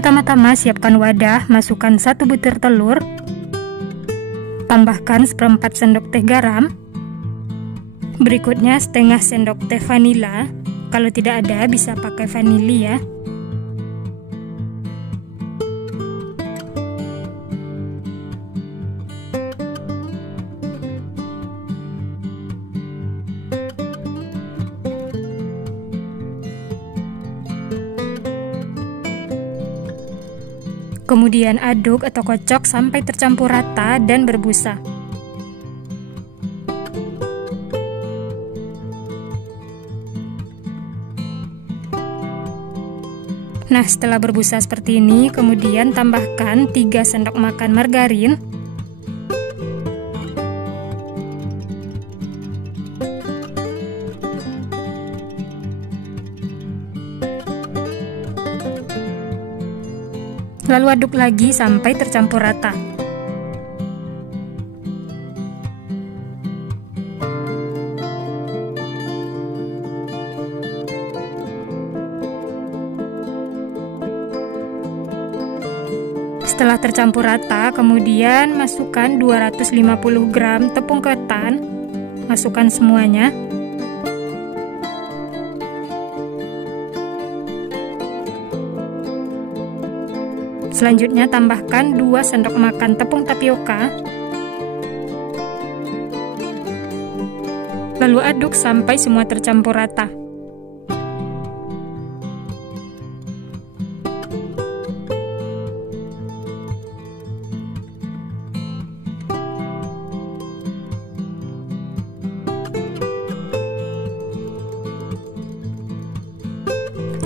Pertama-tama siapkan wadah, masukkan 1 butir telur, tambahkan 1/4 sendok teh garam, berikutnya setengah sendok teh vanila. Kalau tidak ada bisa pakai vanili ya. Kemudian aduk atau kocok sampai tercampur rata dan berbusa. Nah, setelah berbusa seperti ini, kemudian tambahkan 3 sendok makan margarin, lalu aduk lagi sampai tercampur rata. Setelah tercampur rata, kemudian masukkan 250 gram tepung ketan, masukkan semuanya. Selanjutnya tambahkan 2 sendok makan tepung tapioka. Lalu aduk sampai semua tercampur rata.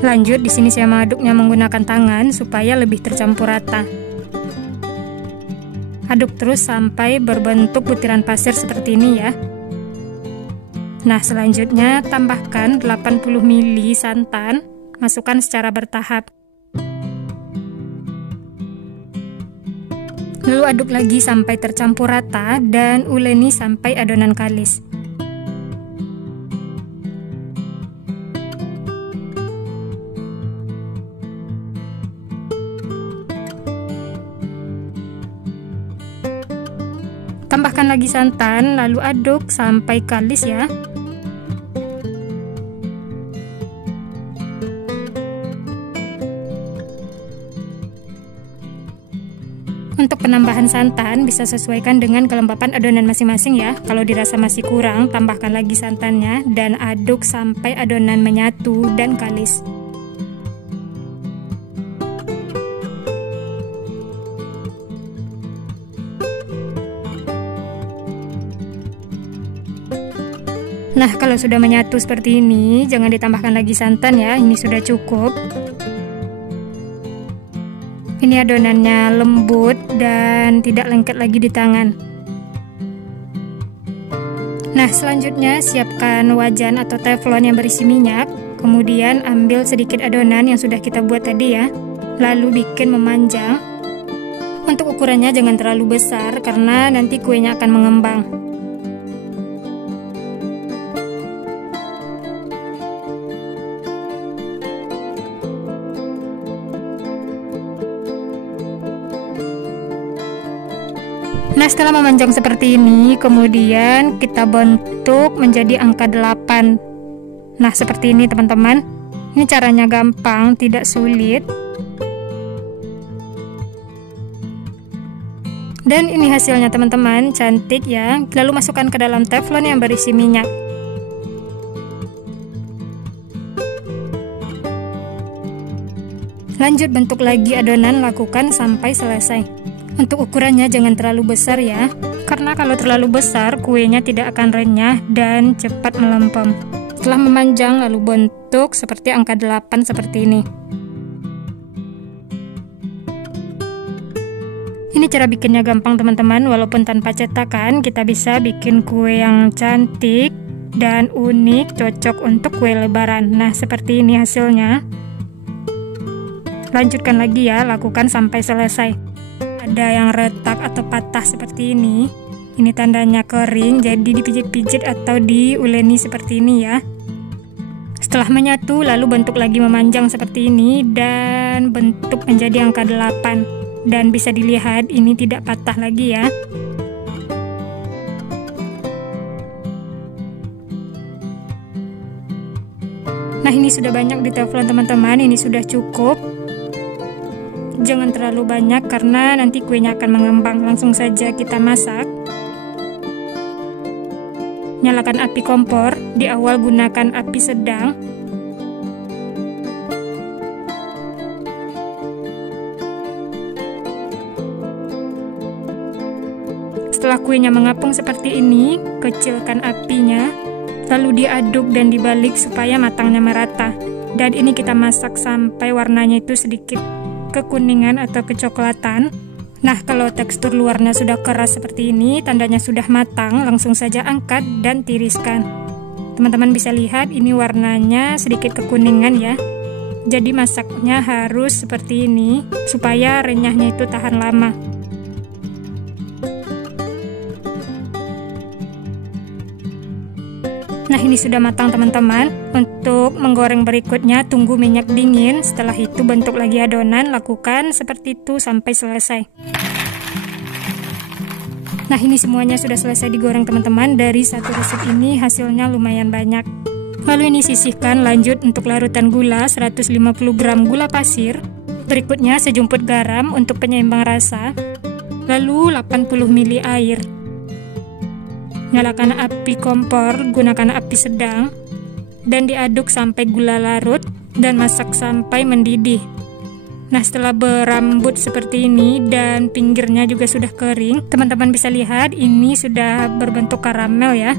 Lanjut, di sini saya mengaduknya menggunakan tangan supaya lebih tercampur rata. Aduk terus sampai berbentuk butiran pasir seperti ini ya. Nah, selanjutnya tambahkan 80 ml santan, masukkan secara bertahap. Lalu aduk lagi sampai tercampur rata dan uleni sampai adonan kalis. Tambahkan lagi santan, lalu aduk sampai kalis ya. Untuk penambahan santan bisa sesuaikan dengan kelembapan adonan masing-masing ya. Kalau dirasa masih kurang, tambahkan lagi santannya dan aduk sampai adonan menyatu dan kalis. Nah, kalau sudah menyatu seperti ini, jangan ditambahkan lagi santan ya, ini sudah cukup. Ini adonannya lembut dan tidak lengket lagi di tangan. Nah, selanjutnya siapkan wajan atau teflon yang berisi minyak. Kemudian ambil sedikit adonan yang sudah kita buat tadi ya, lalu bikin memanjang. Untuk ukurannya jangan terlalu besar karena nanti kuenya akan mengembang. Nah, setelah memanjang seperti ini, kemudian kita bentuk menjadi angka 8. Nah, seperti ini teman-teman. Ini caranya gampang, tidak sulit. Dan ini hasilnya teman-teman, cantik ya. Lalu masukkan ke dalam teflon yang berisi minyak. Lanjut bentuk lagi adonan, lakukan sampai selesai. Untuk ukurannya jangan terlalu besar ya, karena kalau terlalu besar kuenya tidak akan renyah dan cepat melempem. Setelah memanjang lalu bentuk seperti angka 8 seperti ini. Ini cara bikinnya gampang teman-teman, walaupun tanpa cetakan kita bisa bikin kue yang cantik dan unik, cocok untuk kue lebaran. Nah, seperti ini hasilnya. Lanjutkan lagi ya, lakukan sampai selesai. Ada yang retak atau patah seperti ini tandanya kering, jadi dipijit-pijit atau diuleni seperti ini ya. Setelah menyatu, lalu bentuk lagi memanjang seperti ini dan bentuk menjadi angka 8. Dan bisa dilihat ini tidak patah lagi ya. Nah, ini sudah banyak di teflon teman-teman, ini sudah cukup. Jangan terlalu banyak karena nanti kuenya akan mengembang. Langsung saja kita masak. Nyalakan api kompor, di awal gunakan api sedang. Setelah kuenya mengapung seperti ini, kecilkan apinya, lalu diaduk dan dibalik supaya matangnya merata. Dan ini kita masak sampai warnanya itu sedikit kekuningan atau kecoklatan. Nah, kalau tekstur luarnya sudah keras seperti ini, tandanya sudah matang, langsung saja angkat dan tiriskan. Teman-teman bisa lihat ini warnanya sedikit kekuningan ya. Jadi masaknya harus seperti ini supaya renyahnya itu tahan lama. Nah, ini sudah matang teman-teman. Untuk menggoreng berikutnya, tunggu minyak dingin. Setelah itu bentuk lagi adonan, lakukan seperti itu sampai selesai. Nah, ini semuanya sudah selesai digoreng teman-teman. Dari satu resep ini hasilnya lumayan banyak. Lalu ini sisihkan, lanjut untuk larutan gula, 150 gram gula pasir. Berikutnya sejumput garam untuk penyeimbang rasa. Lalu 80 ml air. Nyalakan api kompor, gunakan api sedang, dan diaduk sampai gula larut dan masak sampai mendidih. Nah, setelah berambut seperti ini dan pinggirnya juga sudah kering, teman-teman bisa lihat ini sudah berbentuk karamel ya.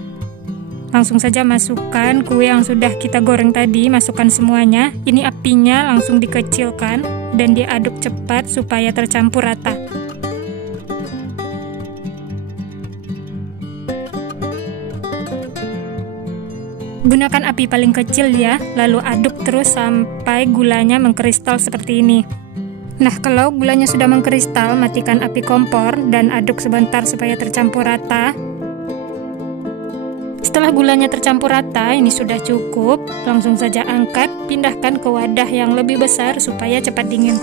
Langsung saja masukkan kue yang sudah kita goreng tadi, masukkan semuanya. Ini apinya langsung dikecilkan dan diaduk cepat supaya tercampur rata. Gunakan api paling kecil ya, lalu aduk terus sampai gulanya mengkristal seperti ini. Nah, kalau gulanya sudah mengkristal, matikan api kompor dan aduk sebentar supaya tercampur rata. Setelah gulanya tercampur rata, ini sudah cukup. Langsung saja angkat, pindahkan ke wadah yang lebih besar supaya cepat dingin.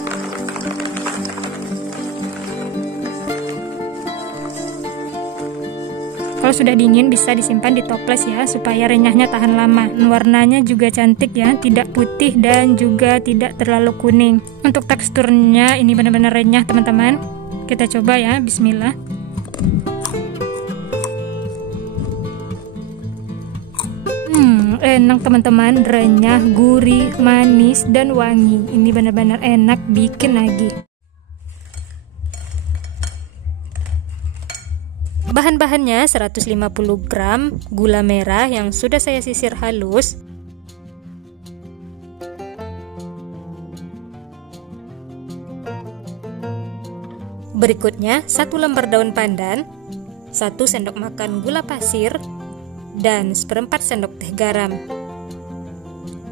Kalau sudah dingin bisa disimpan di toples ya, supaya renyahnya tahan lama. Warnanya juga cantik ya, tidak putih dan juga tidak terlalu kuning. Untuk teksturnya ini benar-benar renyah teman-teman. Kita coba ya, bismillah. Enak teman-teman, renyah, gurih, manis, dan wangi. Ini benar-benar enak, bikin lagi. Bahan-bahannya 150 gram gula merah yang sudah saya sisir halus, berikutnya 1 lembar daun pandan, 1 sendok makan gula pasir, dan 1/4 sendok teh garam.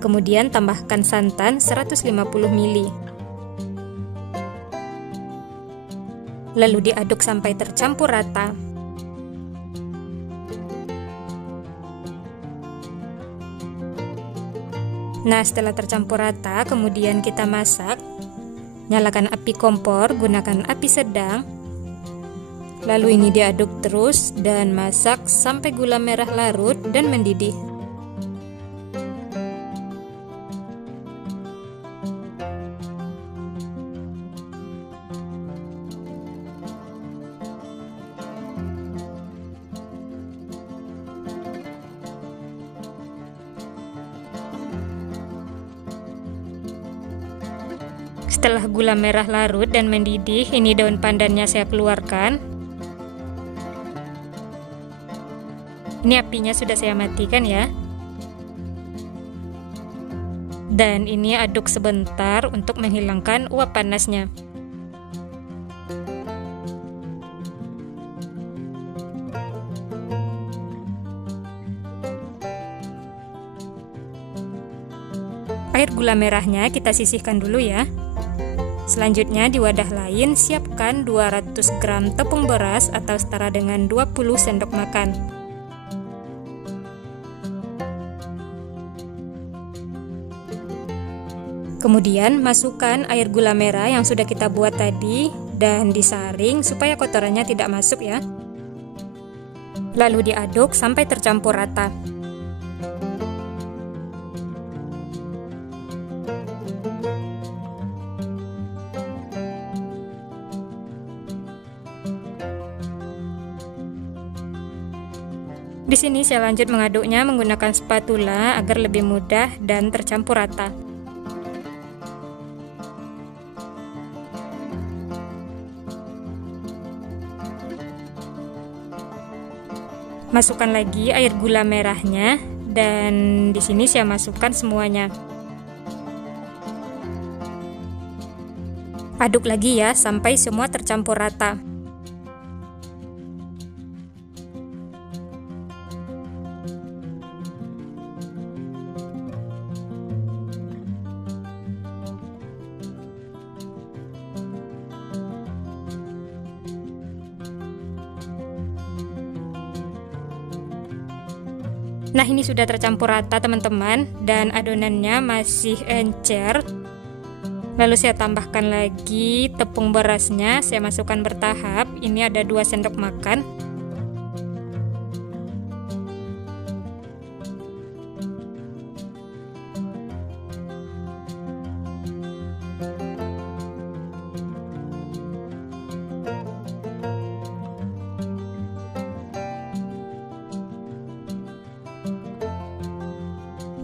Kemudian tambahkan santan 150 ml. Lalu diaduk sampai tercampur rata. Nah, setelah tercampur rata, kemudian kita masak. Nyalakan api kompor, gunakan api sedang. Lalu ini diaduk terus dan masak sampai gula merah larut dan mendidih. Setelah gula merah larut dan mendidih, ini daun pandannya saya keluarkan. Ini apinya sudah saya matikan ya. Dan ini aduk sebentar untuk menghilangkan uap panasnya. Air gula merahnya kita sisihkan dulu ya. Selanjutnya di wadah lain siapkan 200 gram tepung beras atau setara dengan 20 sendok makan. Kemudian masukkan air gula merah yang sudah kita buat tadi dan disaring supaya kotorannya tidak masuk ya. Lalu diaduk sampai tercampur rata. Di sini saya lanjut mengaduknya menggunakan spatula agar lebih mudah dan tercampur rata. Masukkan lagi air gula merahnya dan di sini saya masukkan semuanya. Aduk lagi ya sampai semua tercampur rata. Nah, ini sudah tercampur rata teman-teman dan adonannya masih encer. Lalu saya tambahkan lagi tepung berasnya, saya masukkan bertahap. Ini ada 2 sendok makan.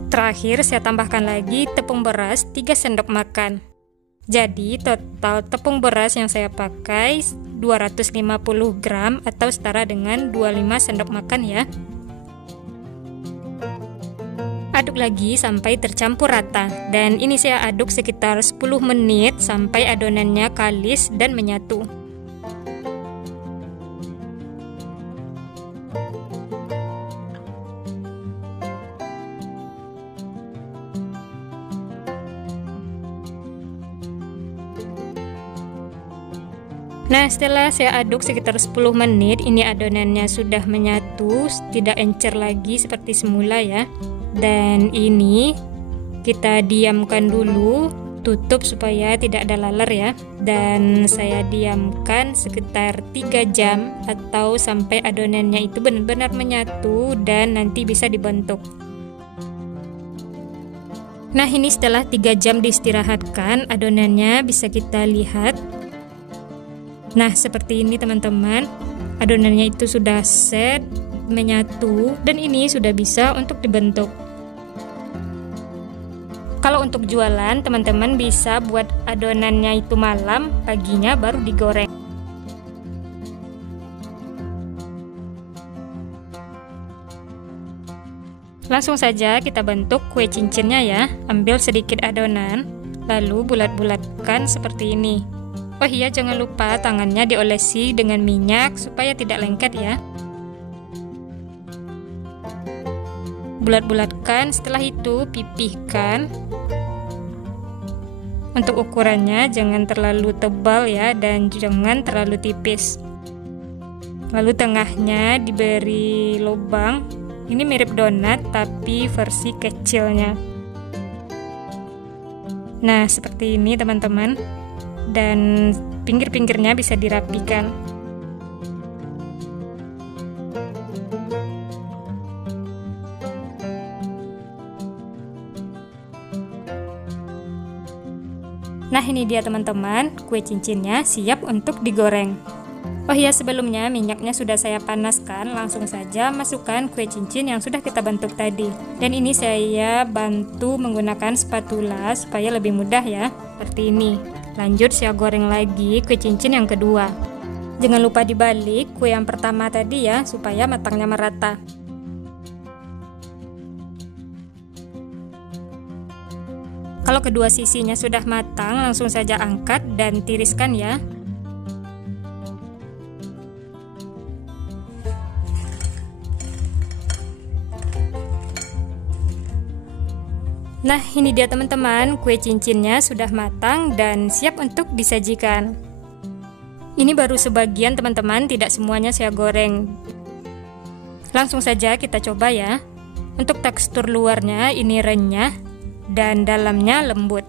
Terakhir saya tambahkan lagi tepung beras 3 sendok makan. Jadi total tepung beras yang saya pakai 250 gram atau setara dengan 25 sendok makan ya. Aduk lagi sampai tercampur rata dan ini saya aduk sekitar 10 menit sampai adonannya kalis dan menyatu. Nah, setelah saya aduk sekitar 10 menit, ini adonannya sudah menyatu, tidak encer lagi seperti semula ya. Dan ini kita diamkan dulu, tutup supaya tidak ada laler ya. Dan saya diamkan sekitar 3 jam atau sampai adonannya itu benar-benar menyatu dan nanti bisa dibentuk. Nah, ini setelah 3 jam diistirahatkan, adonannya bisa kita lihat. Nah, seperti ini teman-teman, adonannya itu sudah set, menyatu, dan ini sudah bisa untuk dibentuk. Kalau untuk jualan, teman-teman bisa buat adonannya itu malam, paginya baru digoreng. Langsung saja kita bentuk kue cincinnya ya. Ambil sedikit adonan, lalu bulat-bulatkan seperti ini. Oh iya, jangan lupa tangannya diolesi dengan minyak supaya tidak lengket ya. Bulat-bulatkan, setelah itu pipihkan. Untuk ukurannya jangan terlalu tebal ya dan jangan terlalu tipis. Lalu tengahnya diberi lubang. Ini mirip donat tapi versi kecilnya. Nah, seperti ini teman-teman. Dan pinggir-pinggirnya bisa dirapikan. Nah, ini dia teman-teman, kue cincinnya siap untuk digoreng. Oh iya, sebelumnya minyaknya sudah saya panaskan, langsung saja masukkan kue cincin yang sudah kita bentuk tadi. Dan ini saya bantu menggunakan spatula supaya lebih mudah ya, seperti ini. Lanjut saya goreng lagi kue cincin yang kedua. Jangan lupa dibalik kue yang pertama tadi ya, supaya matangnya merata. Kalau kedua sisinya sudah matang, langsung saja angkat dan tiriskan ya. Nah, ini dia teman-teman, kue cincinnya sudah matang dan siap untuk disajikan. Ini baru sebagian teman-teman, tidak semuanya saya goreng. Langsung saja kita coba ya. Untuk tekstur luarnya ini renyah dan dalamnya lembut.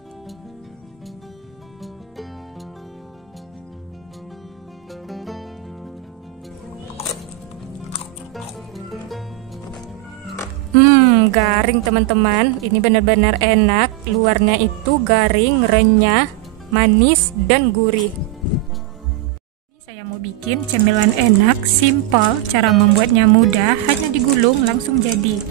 Garing teman-teman. Ini benar-benar enak. Luarnya itu garing, renyah, manis, dan gurih. Saya mau bikin cemilan enak, simple, cara membuatnya mudah, hanya digulung langsung jadi.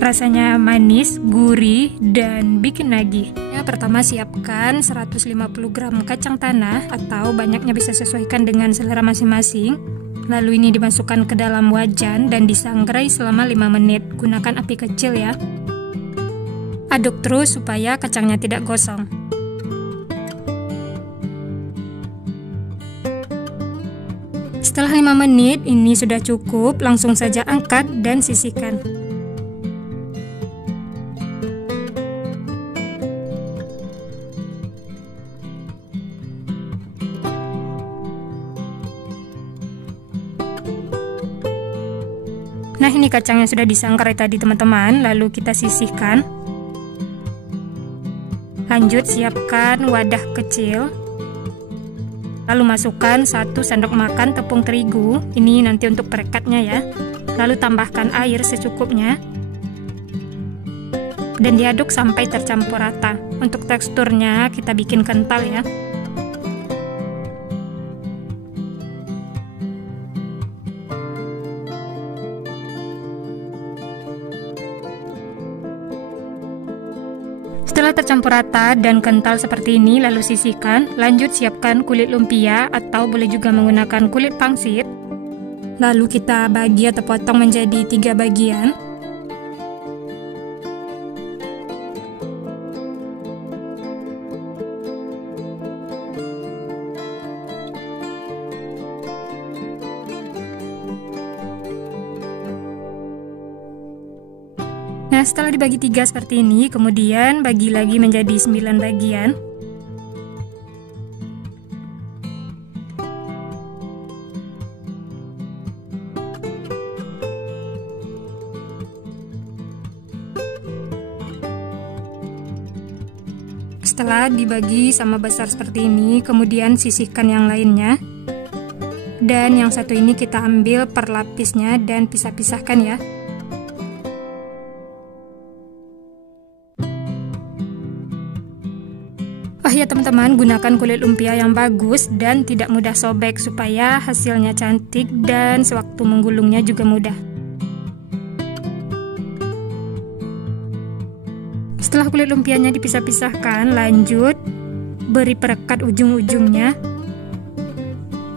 Rasanya manis, gurih, dan bikin nagih. Pertama siapkan 150 gram kacang tanah, atau banyaknya bisa sesuaikan dengan selera masing-masing. Lalu ini dimasukkan ke dalam wajan dan disangrai selama 5 menit. Gunakan api kecil ya. Aduk terus supaya kacangnya tidak gosong. Setelah 5 menit ini sudah cukup, langsung saja angkat dan sisihkan. Nah, ini kacang yang sudah disangrai tadi teman-teman, lalu kita sisihkan. Lanjut siapkan wadah kecil. Lalu masukkan 1 sendok makan tepung terigu, ini nanti untuk perekatnya ya. Lalu tambahkan air secukupnya. Dan diaduk sampai tercampur rata. Untuk teksturnya kita bikin kental ya. Setelah tercampur rata dan kental seperti ini, lalu sisihkan. Lanjut siapkan kulit lumpia atau boleh juga menggunakan kulit pangsit. Lalu kita bagi atau potong menjadi 3 bagian. Nah, setelah dibagi 3 seperti ini, kemudian bagi lagi menjadi 9 bagian. Setelah dibagi sama besar seperti ini, kemudian sisihkan yang lainnya. Dan yang satu ini kita ambil per lapisnya dan pisah-pisahkan ya. Oh ya teman-teman, gunakan kulit lumpia yang bagus dan tidak mudah sobek supaya hasilnya cantik dan sewaktu menggulungnya juga mudah. Setelah kulit lumpianya dipisah-pisahkan, lanjut beri perekat ujung-ujungnya.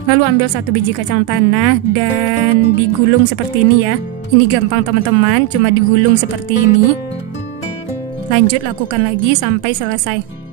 Lalu ambil 1 biji kacang tanah dan digulung seperti ini ya. Ini gampang teman-teman, cuma digulung seperti ini. Lanjut lakukan lagi sampai selesai.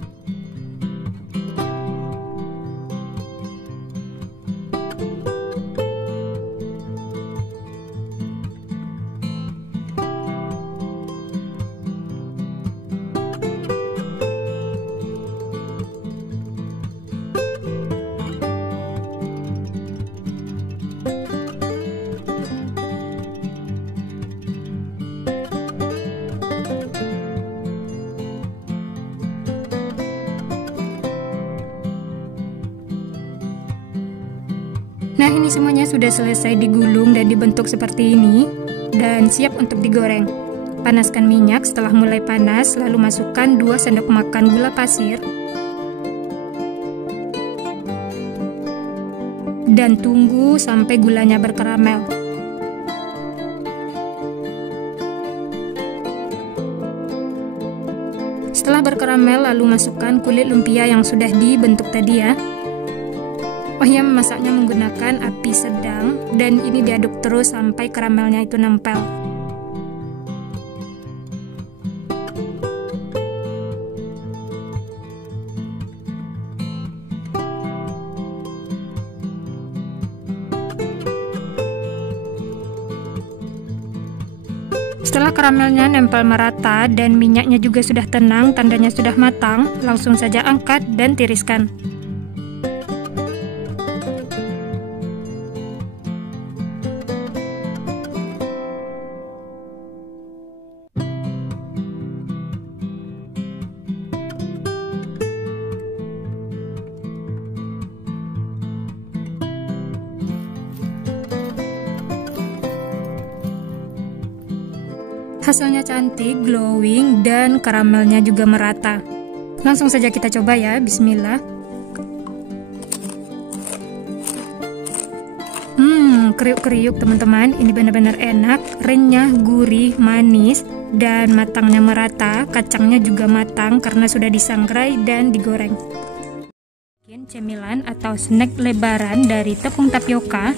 Nah, ini semuanya sudah selesai digulung dan dibentuk seperti ini dan siap untuk digoreng. Panaskan minyak, setelah mulai panas lalu masukkan 2 sendok makan gula pasir dan tunggu sampai gulanya berkaramel. Setelah berkaramel lalu masukkan kulit lumpia yang sudah dibentuk tadi ya. Oh ya, memasaknya menggunakan api sedang dan ini diaduk terus sampai karamelnya itu nempel. Setelah karamelnya nempel merata dan minyaknya juga sudah tenang, tandanya sudah matang, langsung saja angkat dan tiriskan. Hasilnya cantik, glowing, dan karamelnya juga merata. Langsung saja kita coba ya, bismillah. Kriuk-kriuk teman-teman, ini benar-benar enak, renyah, gurih, manis, dan matangnya merata. Kacangnya juga matang karena sudah disangrai dan digoreng. Cemilan atau snack lebaran dari tepung tapioka.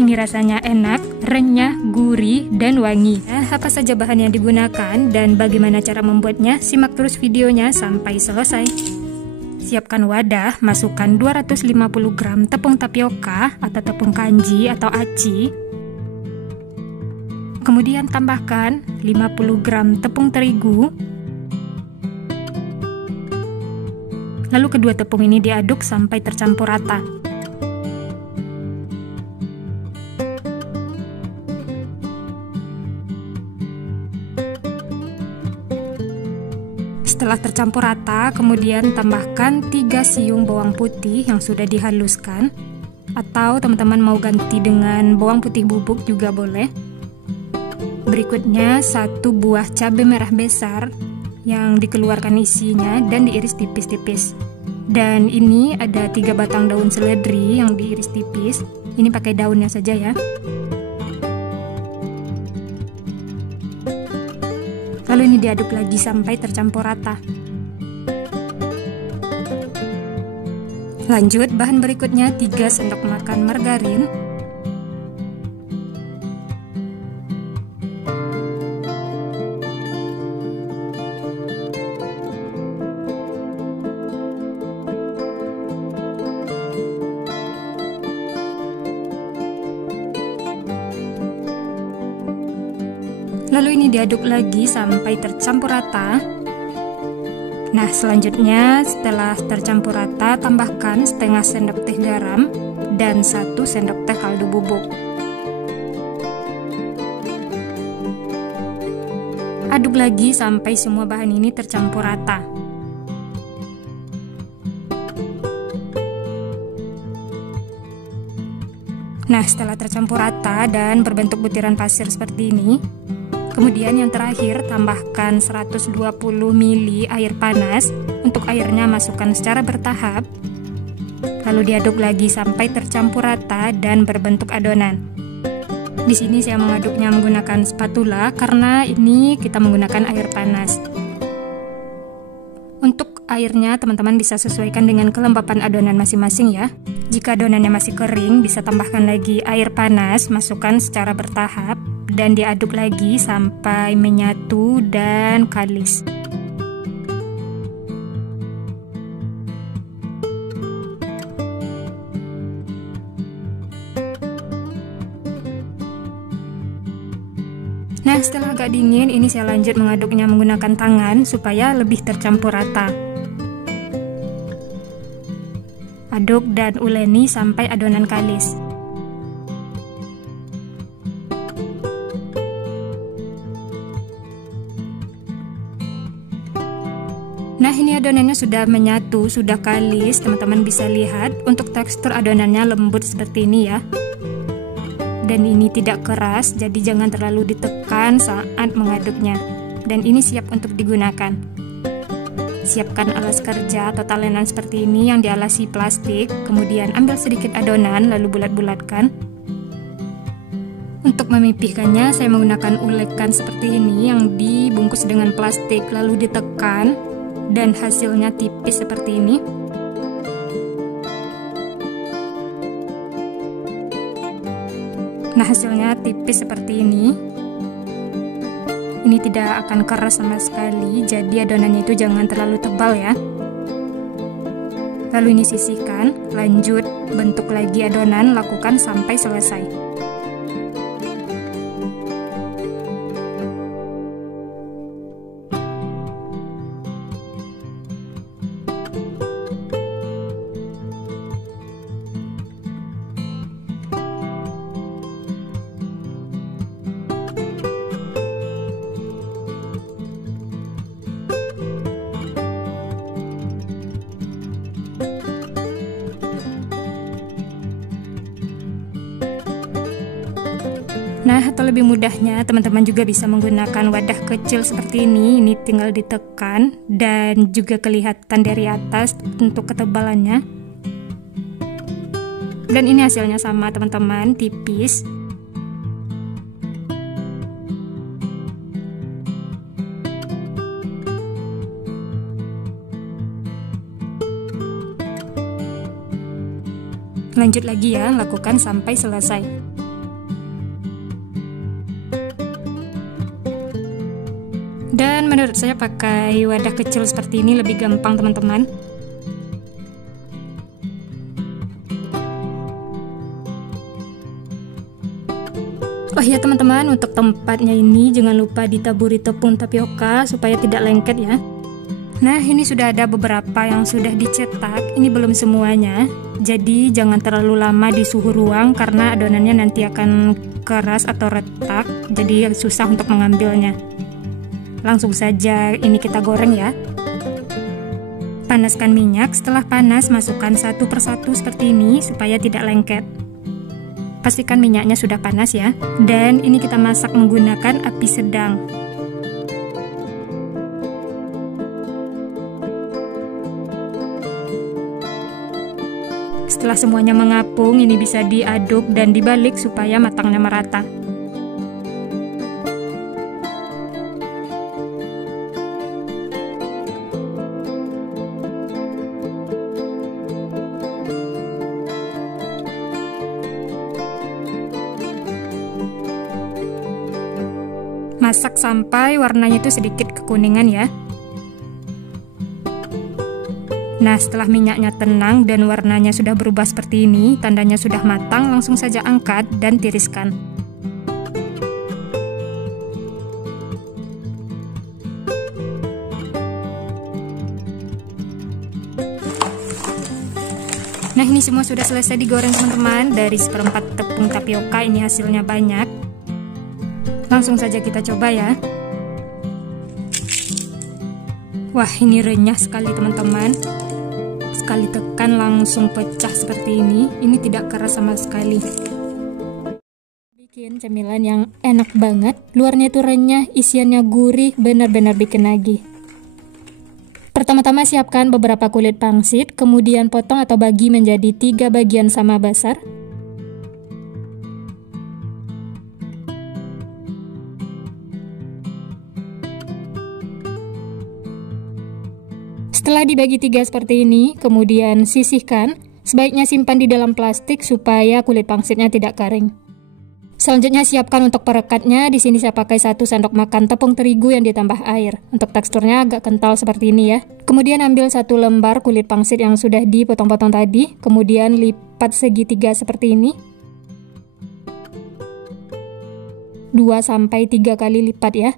Ini rasanya enak, renyah, gurih, dan wangi. Apa saja bahan yang digunakan dan bagaimana cara membuatnya? Simak terus videonya sampai selesai. Siapkan wadah, masukkan 250 gram tepung tapioka atau tepung kanji atau aci. Kemudian tambahkan 50 gram tepung terigu. Lalu kedua tepung ini diaduk sampai tercampur rata. Setelah tercampur rata, kemudian tambahkan 3 siung bawang putih yang sudah dihaluskan, atau teman-teman mau ganti dengan bawang putih bubuk juga boleh. Berikutnya 1 buah cabai merah besar yang dikeluarkan isinya dan diiris tipis-tipis. Dan ini ada 3 batang daun seledri yang diiris tipis. Ini pakai daunnya saja ya. Lalu ini diaduk lagi sampai tercampur rata. Lanjut, bahan berikutnya 3 sendok makan margarin, lalu ini diaduk lagi sampai tercampur rata. Nah, selanjutnya setelah tercampur rata, tambahkan setengah sendok teh garam dan 1 sendok teh kaldu bubuk. Aduk lagi sampai semua bahan ini tercampur rata. Nah, setelah tercampur rata dan berbentuk butiran pasir seperti ini, kemudian yang terakhir, tambahkan 120 ml air panas. Untuk airnya masukkan secara bertahap. Lalu diaduk lagi sampai tercampur rata dan berbentuk adonan. Di sini saya mengaduknya menggunakan spatula karena ini kita menggunakan air panas. Untuk airnya teman-teman bisa sesuaikan dengan kelembapan adonan masing-masing ya. Jika adonannya masih kering, bisa tambahkan lagi air panas, masukkan secara bertahap dan diaduk lagi sampai menyatu dan kalis. Nah, setelah agak dingin, ini saya lanjut mengaduknya menggunakan tangan supaya lebih tercampur rata. Aduk dan uleni sampai adonan kalis. Nah, ini adonannya sudah menyatu, sudah kalis. Teman-teman bisa lihat untuk tekstur adonannya lembut seperti ini ya. Dan ini tidak keras, jadi jangan terlalu ditekan saat mengaduknya. Dan ini siap untuk digunakan. Siapkan alas kerja atau talenan seperti ini yang dialasi plastik, kemudian ambil sedikit adonan lalu bulat-bulatkan. Untuk memipihkannya saya menggunakan ulekan seperti ini yang dibungkus dengan plastik lalu ditekan dan hasilnya tipis seperti ini. Nah, hasilnya tipis seperti ini. Ini tidak akan keras sama sekali, jadi adonannya itu jangan terlalu tebal ya. Lalu ini sisihkan, lanjut bentuk lagi adonan, lakukan sampai selesai. atau lebih mudahnya teman-teman juga bisa menggunakan wadah kecil seperti ini. Ini tinggal ditekan dan juga kelihatan dari atas untuk ketebalannya. Dan ini hasilnya sama teman-teman, tipis. Lanjut lagi ya, lakukan sampai selesai. Dan menurut saya pakai wadah kecil seperti ini lebih gampang teman-teman. Oh ya teman-teman, untuk tempatnya ini jangan lupa ditaburi tepung tapioka supaya tidak lengket ya. Nah, ini sudah ada beberapa yang sudah dicetak, ini belum semuanya. Jadi jangan terlalu lama di suhu ruang karena adonannya nanti akan keras atau retak, jadi susah untuk mengambilnya. Langsung saja ini kita goreng ya. Panaskan minyak, setelah panas masukkan satu persatu seperti ini supaya tidak lengket. Pastikan minyaknya sudah panas ya. Dan ini kita masak menggunakan api sedang. Setelah semuanya mengapung, ini bisa diaduk dan dibalik supaya matangnya merata. Masak sampai warnanya itu sedikit kekuningan ya. Nah, setelah minyaknya tenang dan warnanya sudah berubah seperti ini, tandanya sudah matang, langsung saja angkat dan tiriskan. Nah, ini semua sudah selesai digoreng teman-teman. Dari seperempat tepung tapioka ini hasilnya banyak. Langsung saja kita coba ya. Wah, ini renyah sekali teman-teman. Sekali tekan langsung pecah seperti ini. Ini tidak keras sama sekali. Bikin cemilan yang enak banget. Luarnya itu renyah, isiannya gurih, benar-benar bikin nagih. Pertama-tama siapkan beberapa kulit pangsit, kemudian potong atau bagi menjadi 3 bagian sama besar. Setelah dibagi 3 seperti ini, kemudian sisihkan. Sebaiknya simpan di dalam plastik supaya kulit pangsitnya tidak kering. Selanjutnya siapkan untuk perekatnya. Di sini saya pakai 1 sendok makan tepung terigu yang ditambah air. Untuk teksturnya agak kental seperti ini ya. Kemudian ambil 1 lembar kulit pangsit yang sudah dipotong-potong tadi, kemudian lipat segitiga seperti ini. 2-3 kali lipat ya.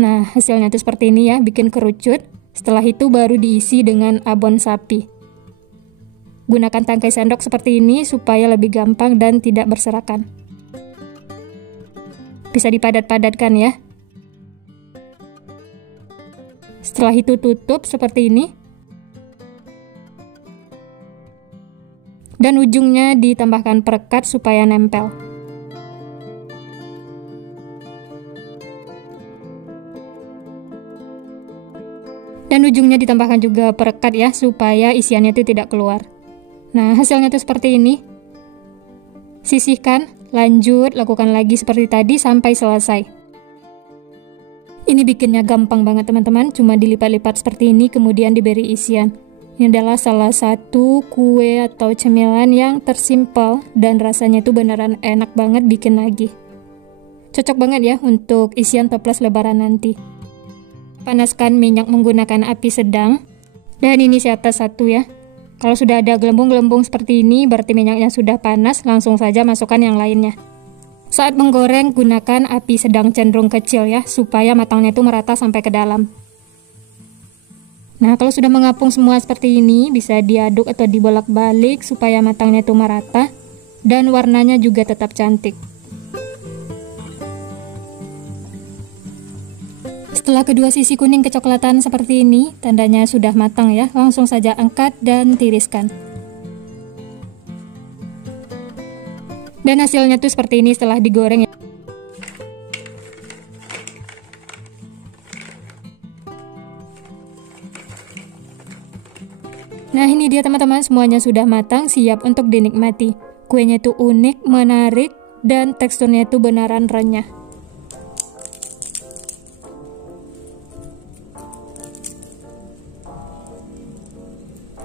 Nah, hasilnya itu seperti ini ya, bikin kerucut. Setelah itu baru diisi dengan abon sapi. Gunakan tangkai sendok seperti ini supaya lebih gampang dan tidak berserakan. Bisa dipadat-padatkan ya. Setelah itu tutup seperti ini. Dan ujungnya ditambahkan perekat supaya nempel. Dan ujungnya ditambahkan juga perekat ya, supaya isiannya itu tidak keluar. Nah, hasilnya itu seperti ini. Sisihkan, lanjut, lakukan lagi seperti tadi sampai selesai. Ini bikinnya gampang banget teman-teman, cuma dilipat-lipat seperti ini, kemudian diberi isian. Ini adalah salah satu kue atau cemilan yang tersimpel, dan rasanya itu beneran enak banget bikin lagi. Cocok banget ya untuk isian toples lebaran nanti. Panaskan minyak menggunakan api sedang. Dan ini saya tes 1 ya. Kalau sudah ada gelembung-gelembung seperti ini, berarti minyaknya sudah panas, langsung saja masukkan yang lainnya. Saat menggoreng, gunakan api sedang cenderung kecil ya, supaya matangnya itu merata sampai ke dalam. Nah, kalau sudah mengapung semua seperti ini, bisa diaduk atau dibolak-balik supaya matangnya itu merata, dan warnanya juga tetap cantik. Setelah kedua sisi kuning kecoklatan seperti ini, tandanya sudah matang ya. Langsung saja angkat dan tiriskan. Dan hasilnya tuh seperti ini setelah digoreng ya. Nah ini dia teman-teman, semuanya sudah matang, siap untuk dinikmati. Kuenya itu unik, menarik, dan teksturnya itu beneran renyah.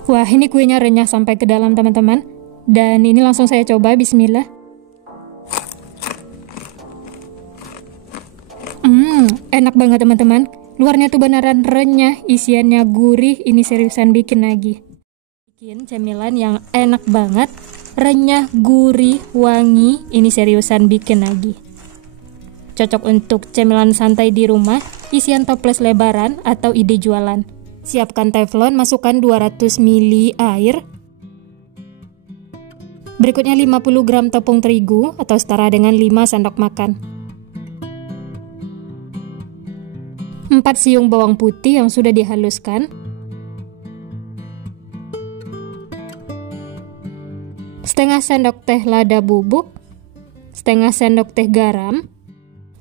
Wah, ini kuenya renyah sampai ke dalam teman-teman. Dan ini langsung saya coba, bismillah. Enak banget teman-teman. Luarnya tuh beneran renyah, isiannya gurih, ini seriusan bikin lagi. Bikin cemilan yang enak banget, renyah, gurih, wangi, ini seriusan bikin lagi. Cocok untuk cemilan santai di rumah, isian toples lebaran, atau ide jualan. Siapkan teflon, masukkan 200 ml air. Berikutnya 50 gram tepung terigu atau setara dengan 5 sendok makan. 4 siung bawang putih yang sudah dihaluskan. Setengah sendok teh lada bubuk, setengah sendok teh garam,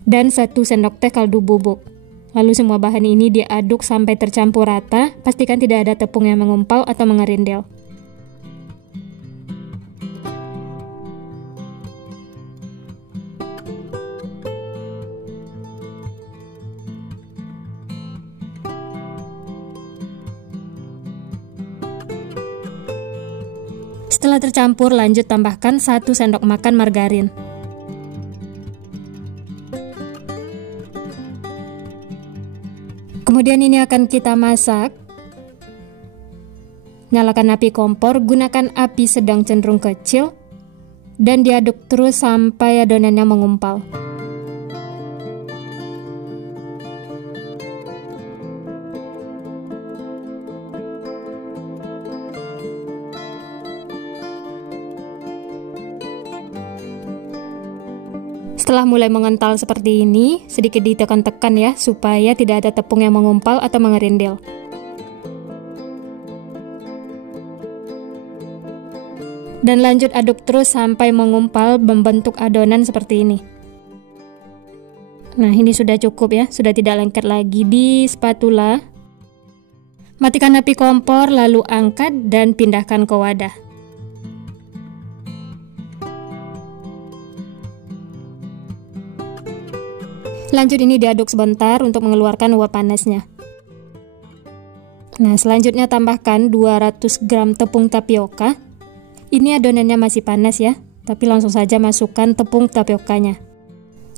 dan 1 sendok teh kaldu bubuk. Lalu semua bahan ini diaduk sampai tercampur rata, pastikan tidak ada tepung yang mengumpal atau mengerindel. Setelah tercampur, lanjut tambahkan 1 sendok makan margarin. Kemudian ini akan kita masak. Nyalakan api kompor, gunakan api sedang cenderung kecil, dan diaduk terus sampai adonannya mengumpal. Setelah mulai mengental seperti ini, sedikit ditekan-tekan ya, supaya tidak ada tepung yang mengumpal atau mengerindel. Dan lanjut aduk terus sampai mengumpal membentuk adonan seperti ini. Nah, ini sudah cukup ya, sudah tidak lengket lagi di spatula. Matikan api kompor, lalu angkat dan pindahkan ke wadah. Lanjut ini diaduk sebentar untuk mengeluarkan uap panasnya. Nah, selanjutnya tambahkan 200 gram tepung tapioka. Ini adonannya masih panas ya, tapi langsung saja masukkan tepung tapiokanya.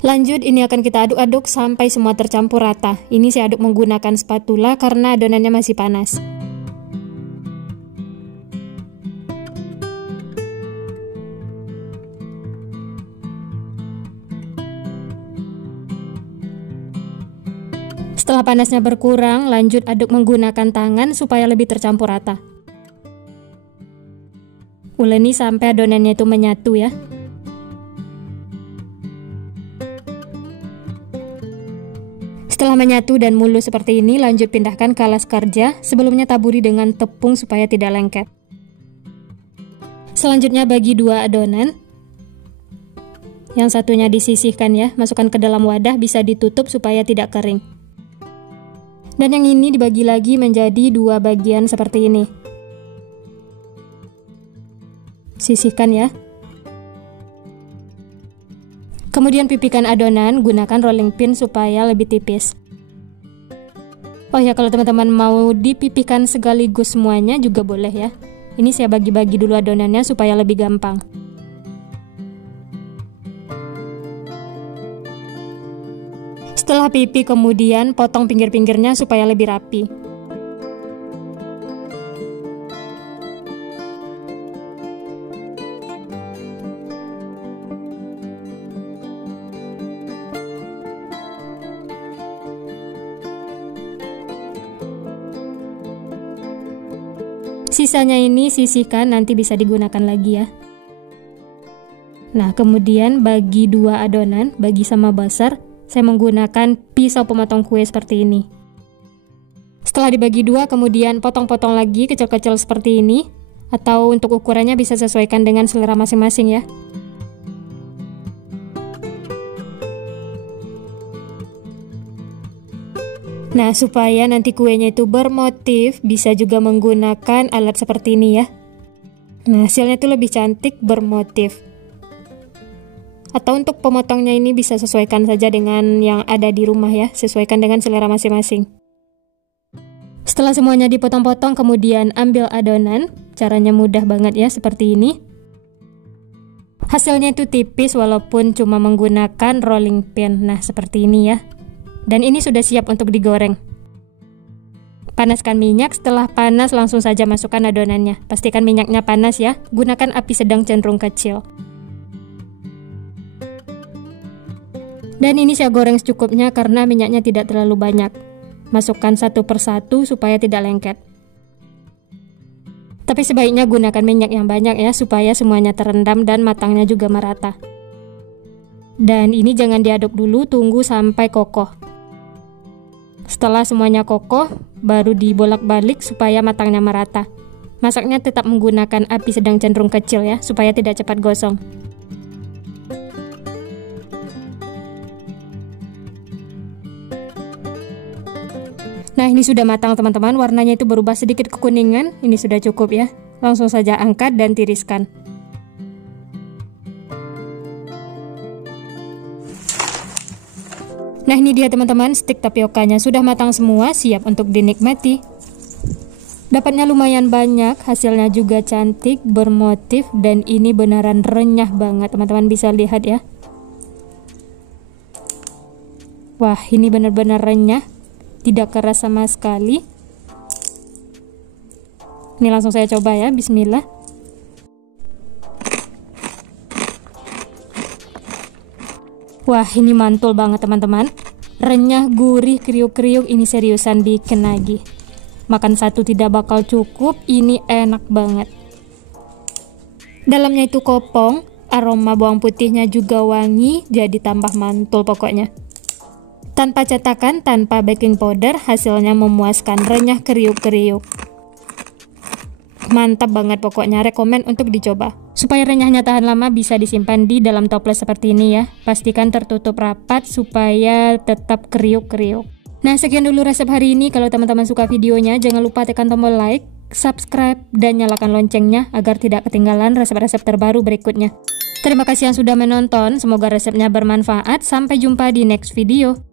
Lanjut ini akan kita aduk-aduk sampai semua tercampur rata. Ini saya aduk menggunakan spatula karena adonannya masih panas. Setelah panasnya berkurang, lanjut aduk menggunakan tangan supaya lebih tercampur rata. Uleni sampai adonannya itu menyatu ya. Setelah menyatu dan mulus seperti ini, lanjut pindahkan ke alas kerja. Sebelumnya taburi dengan tepung supaya tidak lengket. Selanjutnya bagi 2 adonan. Yang satunya disisihkan ya, masukkan ke dalam wadah, bisa ditutup supaya tidak kering. Dan yang ini dibagi lagi menjadi 2 bagian seperti ini. Sisihkan ya. Kemudian pipihkan adonan, gunakan rolling pin supaya lebih tipis. Oh ya, kalau teman-teman mau dipipihkan sekaligus semuanya juga boleh ya. Ini saya bagi-bagi dulu adonannya supaya lebih gampang. Setelah pipih, kemudian potong pinggir-pinggirnya supaya lebih rapi. Sisanya ini sisihkan, nanti bisa digunakan lagi ya. Nah, kemudian bagi 2 adonan, bagi sama besar, saya menggunakan pisau pemotong kue seperti ini. Setelah dibagi 2, kemudian potong-potong lagi kecil-kecil seperti ini, atau untuk ukurannya bisa sesuaikan dengan selera masing-masing ya. Nah, supaya nanti kuenya itu bermotif, bisa juga menggunakan alat seperti ini ya. Nah, hasilnya itu lebih cantik bermotif. Atau untuk pemotongnya ini bisa sesuaikan saja dengan yang ada di rumah ya, sesuaikan dengan selera masing-masing. Setelah semuanya dipotong-potong, kemudian ambil adonan. Caranya mudah banget ya, seperti ini. Hasilnya itu tipis walaupun cuma menggunakan rolling pin. Nah, seperti ini ya. Dan ini sudah siap untuk digoreng. Panaskan minyak, setelah panas langsung saja masukkan adonannya. Pastikan minyaknya panas ya, gunakan api sedang cenderung kecil. Dan ini saya goreng secukupnya karena minyaknya tidak terlalu banyak. Masukkan satu persatu supaya tidak lengket. Tapi sebaiknya gunakan minyak yang banyak ya, supaya semuanya terendam dan matangnya juga merata. Dan ini jangan diaduk dulu, tunggu sampai kokoh. Setelah semuanya kokoh, baru dibolak-balik supaya matangnya merata. Masaknya tetap menggunakan api sedang cenderung kecil ya, supaya tidak cepat gosong. Nah, ini sudah matang teman-teman, warnanya itu berubah sedikit kekuningan. Ini sudah cukup ya. Langsung saja angkat dan tiriskan. Nah, ini dia teman-teman, stik tapiokanya sudah matang semua, siap untuk dinikmati. Dapatnya lumayan banyak, hasilnya juga cantik, bermotif, dan ini beneran renyah banget. Teman-teman bisa lihat ya. Wah, ini benar-benar renyah, tidak keras sama sekali. Ini langsung saya coba ya, bismillah. Wah, ini mantul banget teman-teman. Renyah, gurih, kriuk-kriuk, ini seriusan bikin lagi. Makan satu tidak bakal cukup, ini enak banget. Dalamnya itu kopong, aroma bawang putihnya juga wangi, jadi tambah mantul pokoknya. Tanpa cetakan, tanpa baking powder, hasilnya memuaskan, renyah, kriuk-kriuk. Mantap banget pokoknya, rekomen untuk dicoba. Supaya renyahnya tahan lama, bisa disimpan di dalam toples seperti ini ya. Pastikan tertutup rapat supaya tetap kriuk-kriuk. Nah, sekian dulu resep hari ini. Kalau teman-teman suka videonya, jangan lupa tekan tombol like, subscribe, dan nyalakan loncengnya agar tidak ketinggalan resep-resep terbaru berikutnya. Terima kasih yang sudah menonton, semoga resepnya bermanfaat. Sampai jumpa di next video.